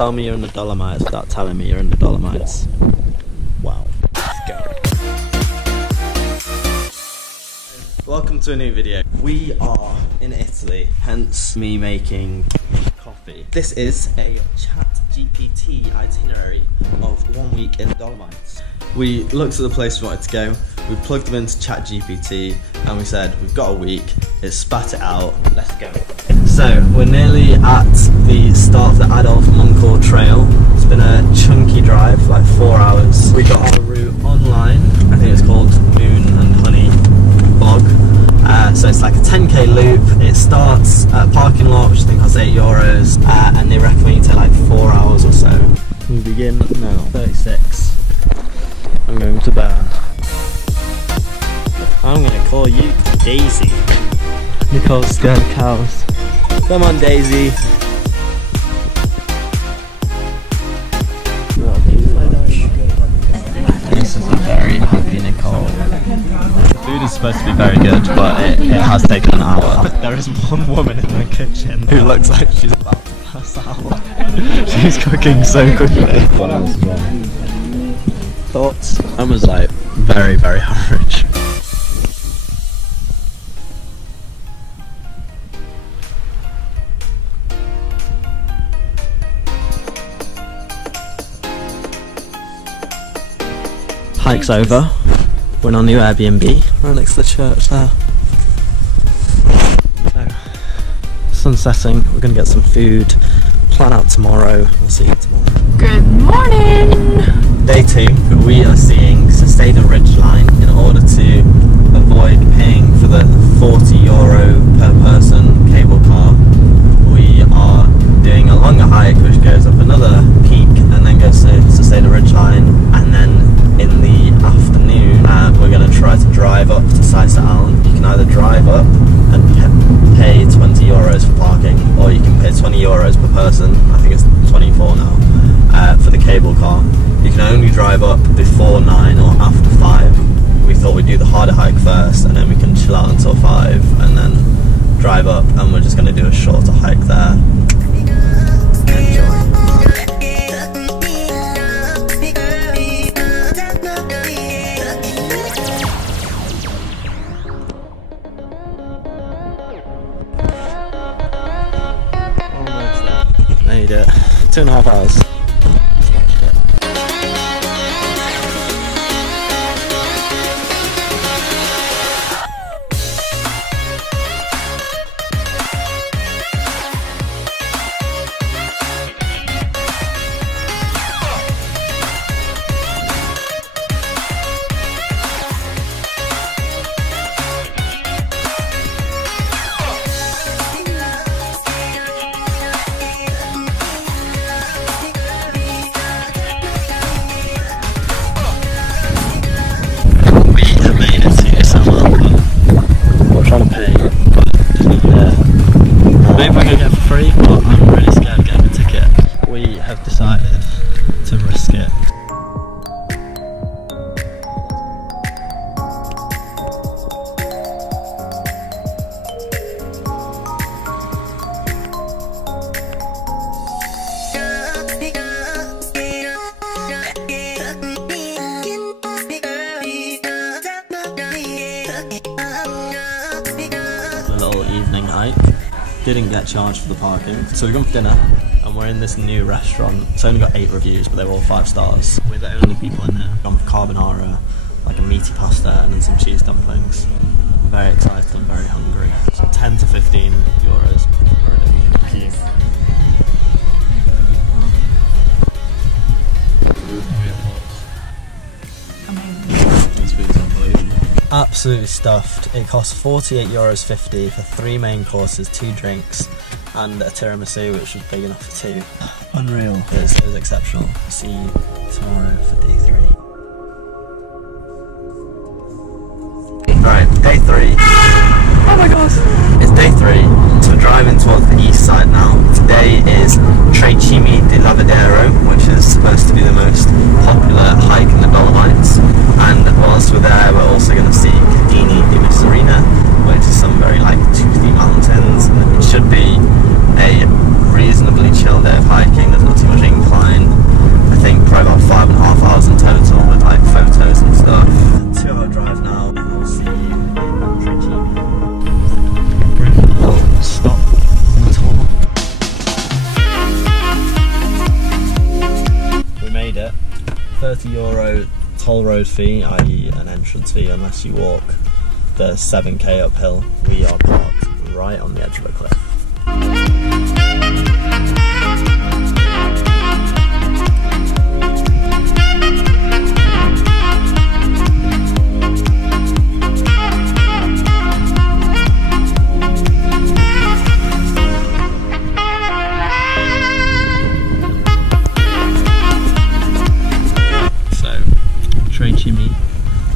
tell me you're in the Dolomites without telling me you're in the Dolomites. Wow. Let's go. Welcome to a new video. We are in Italy, hence me making coffee. This is a ChatGPT itinerary of 1 week in the Dolomites. We looked at the place we wanted to go, we plugged them into ChatGPT and we said, we've got a week, it spat it out, let's go. So, we're nearly at the start of the Adolf Munkle Trail. It's been a chunky drive, like 4 hours. We got our route online, I think it's called Moon and Honey Bog. So it's like a 10k loop. It starts at a parking lot, which I think costs €8, and they recommend you take like 4 hours or so. We begin now. 36. I'm going to burn. I'm going to call you Daisy. Nicole's scared of cows. Come on, Daisy. This is a very happy Nicole. The food is supposed to be very good, but it has taken an hour. There is one woman in the kitchen who looks like she's about to pass out. She's cooking so quickly. Thoughts? I was like very, very average. Hike's over. We're in our new Airbnb right next to the church there. So, sun's setting, we're gonna get some food, plan out tomorrow, we'll see you tomorrow. Good morning! Day 2, we are seeing Seceda ridgeline in order to avoid paying for the €40 per person cable car. We are doing a longer hike which goes up another peak and then goes to Seceda ridgeline, and then in the afternoon we're going to try to drive up to Seiser Alm. You can either drive up and pay €20 for parking, or you can pay €20 per person, I think it's 24 now, for the cable car. You can only drive up before 9 or after 5. We thought we'd do the harder hike first and then we can chill out until 5 and then drive up, and we're just going to do a shorter hike there. Enjoy. Made it. 2.5 hours. Smashed it. Maybe we're going to get it for free, but I'm really scared of getting a ticket. We have decided to risk it. A little evening hike. Didn't get charged for the parking, so we've gone for dinner and we're in this new restaurant. It's only got 8 reviews, but they're all 5 stars. We're the only people in here. Gone for carbonara, like a meaty pasta, and then some cheese dumplings. I'm very excited, I'm very hungry. So 10 to 15 euros per day. This food's unbelievable. Absolutely stuffed. It costs €48.50 for 3 main courses, 2 drinks, and a tiramisu, which was big enough for 2. Unreal. It was exceptional. See you tomorrow for day 3. Right, day 3. Oh my gosh! It's day 3, so we're driving towards the east side now. Today is Tre Cimi di Lavadero, which is supposed to be the most popular hike in the Dolomites. And whilst we're there, we're also going to see Cadini di Misurina, which is some very like toothy mountains. It should be a reasonably chill day of hiking. There's not too much €30 toll road fee, i.e. an entrance fee unless you walk the 7k uphill. We are parked right on the edge of a cliff. Tre Cimi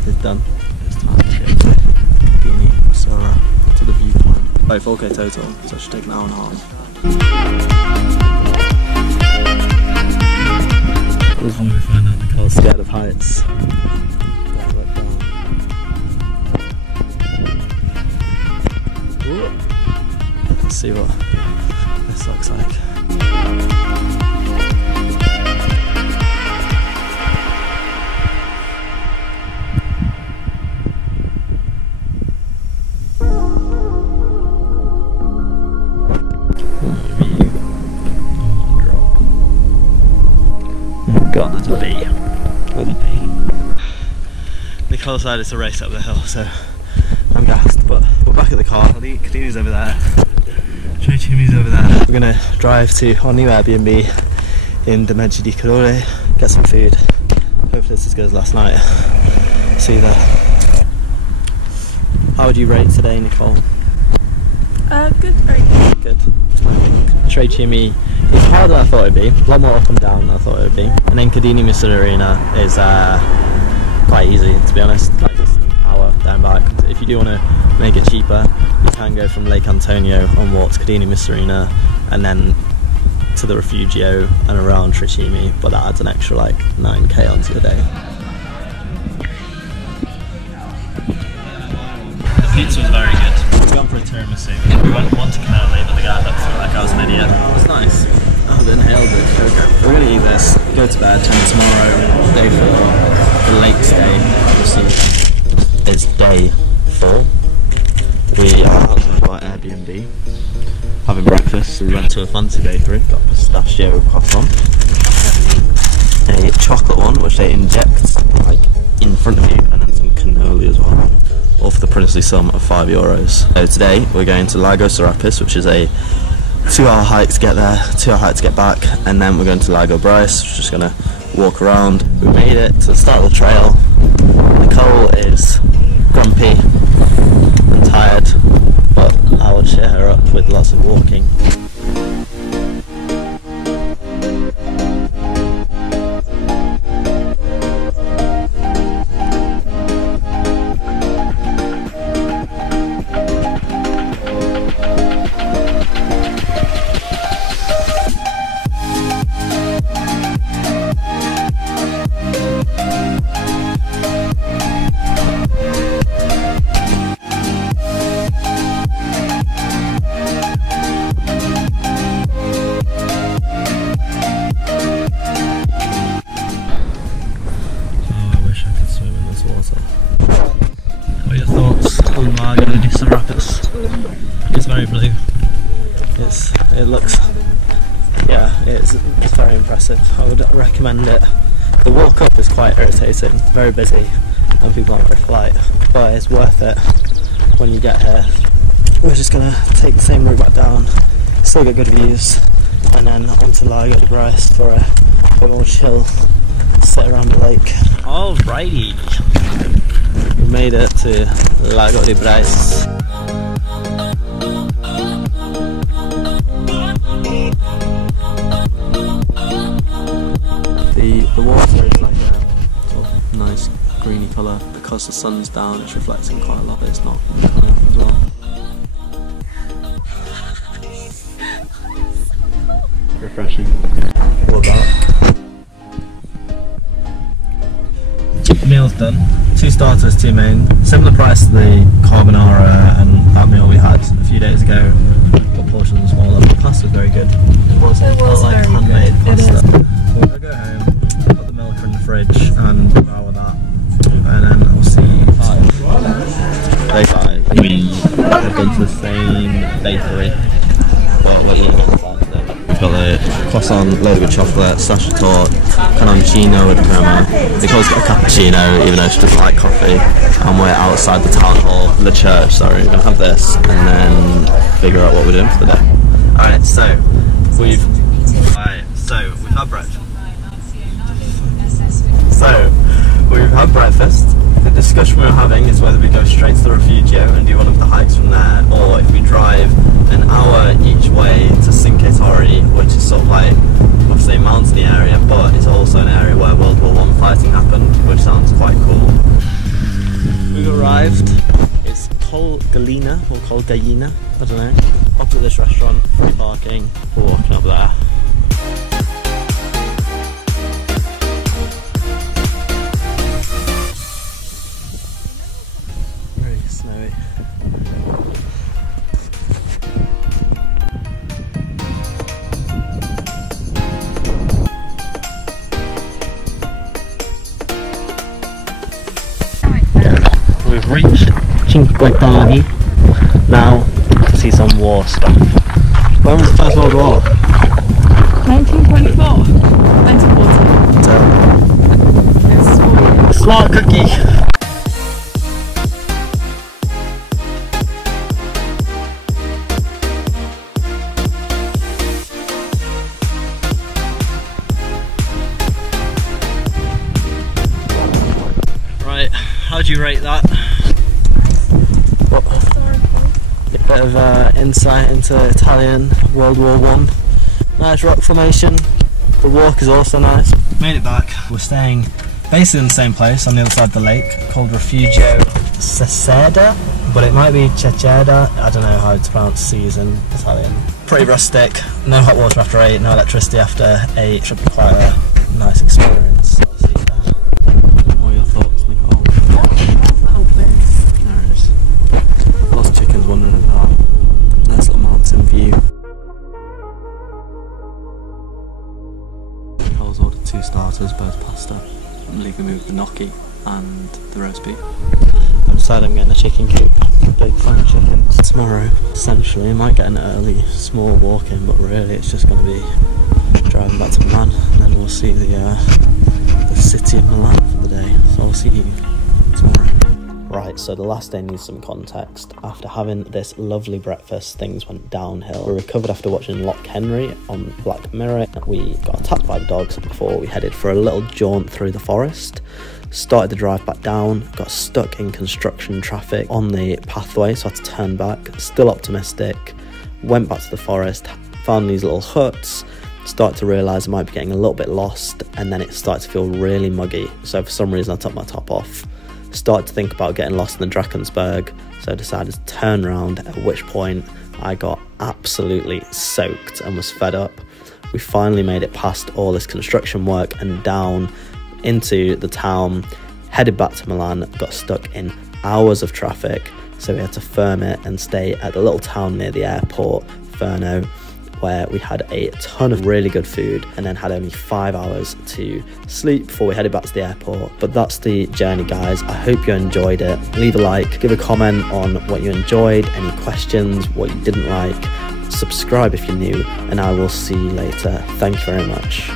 is done. It's time to go to Cadini to the viewpoint. Right, 4k total, so it should take an hour and a half. This is when we find out Nicole's scared of heights. Let's see what this looks like. Got the B. Nicole decided to race up the hill, so I'm gassed, but we're back at the car. Cadini's over there. Tre Cimi's over there. We're gonna drive to our new Airbnb in the Cinque Torri, get some food. Hopefully it's as good as last night. See you there. How would you rate today, Nicole? Good, very good. Good. Tre Cimi is harder than I thought it'd be, a lot more up and down than I thought it would be. And then Cadini misurina is quite easy, to be honest, like just an hour down back. If you do want to make it cheaper, you can go from Lake Antonio on walk to Cadini misurina and then to the Refugio and around Tre Cimi, but that adds an extra like 9k onto your day. The pizza was very good. We've gone for a tiramisu. We went one to cannoli, but the guy looked like I was an idiot. Oh, it was nice. Oh, I inhaled it. Okay. We're going to eat this, go to bed, and tomorrow, day 4, the lake stay. It's day 4. We are at our Airbnb, having breakfast. So we went to a fancy bakery, got pistachio croissant, a chocolate one, which they inject like in front of you, and then some cannoli as well. All for the princely sum of €5. So today we're going to Lago Sorapis, which is a 2-hour hike to get there, 2-hour hike to get back, and then we're going to Lago Brais. We're just going to walk around. We made it to the start of the trail. Nicole is grumpy and tired, but I will cheer her up with lots of walking. What are your thoughts on Lago di Sorapis? It's very blue. It looks, yeah, it's very impressive. I would recommend it. The walk up is quite irritating, very busy, and people aren't very polite, but it's worth it when you get here. We're just gonna take the same route back down, still get good views, and then onto Lago di Brais for a bit more chill, sit around the lake. Alrighty, we made it to Lago di Brais. The water is like a sort of nice greeny colour. Because the sun's down, it's reflecting quite a lot, but it's not as well. Refreshing. What about? Meal's done. 2 starters, 2 main. Similar price to the carbonara and that meal we had a few days ago, but portions were smaller. The pasta was very good. It was like handmade pasta. So we're gonna go home, put the milk in the fridge and devour that, and then I'll see you Day 5. We have been to the same bakery, but we're eating inside today. We've got the croissant loaded with chocolate, sachator, canoncino with crema. They call it a cappuccino, even though it's just like coffee. And we're outside the town hall, the church, sorry. We're gonna have this and then figure out what we're doing for the day. Alright, so we've had breakfast. So we've had breakfast. The discussion we're having is whether we go straight to the Refugio and do one of the hikes from there, or if we drive an hour each way to Cinque Torri, which is sort of like, obviously a mountainy area, but it's also an area where World War I fighting happened, which sounds quite cool. We've arrived. It's Col Gallina, or Col Gallina, I don't know. Opposite this restaurant, free parking, we're walking up there. Snowy. We've reached Cinque Torri now to see some war stuff. When was the First World War? 1924. 1940. Smart cookie! How'd you rate that? A bit of insight into Italian World War I. Nice rock formation. The walk is also nice. Made it back. We're staying basically in the same place on the other side of the lake, called Refugio Seceda, but it might be Seceda. I don't know how it's pronounced C's in Italian. Pretty rustic. No hot water after 8, no electricity after 8. Should be quite a nice experience. Starters, both pasta. I'm leaving me with the gnocchi and the roast beef. I've decided I'm getting a chicken coop, big fan of chickens. Tomorrow, essentially, I might get an early, small walk-in, but really it's just going to be driving back to Milan, and then we'll see the city of Milan for the day. So I'll see you tomorrow. Right, so the last day needs some context. After having this lovely breakfast, things went downhill. We recovered after watching Loch Henry on Black Mirror. We got attacked by dogs before we headed for a little jaunt through the forest. Started the drive back down, got stuck in construction traffic on the pathway, so I had to turn back. Still optimistic, went back to the forest, found these little huts, started to realise I might be getting a little bit lost, and then it started to feel really muggy. So for some reason I took my top off. Started to think about getting lost in the Drakensberg, so I decided to turn around, at which point I got absolutely soaked and was fed up. We finally made it past all this construction work and down into the town, headed back to Milan, got stuck in hours of traffic, so we had to firm it and stay at the little town near the airport, Ferno, where we had a ton of really good food and then had only 5 hours to sleep before we headed back to the airport. But that's the journey, guys. I hope you enjoyed it. Leave a like, give a comment on what you enjoyed, any questions, what you didn't like. Subscribe if you're new, and I will see you later. Thank you very much.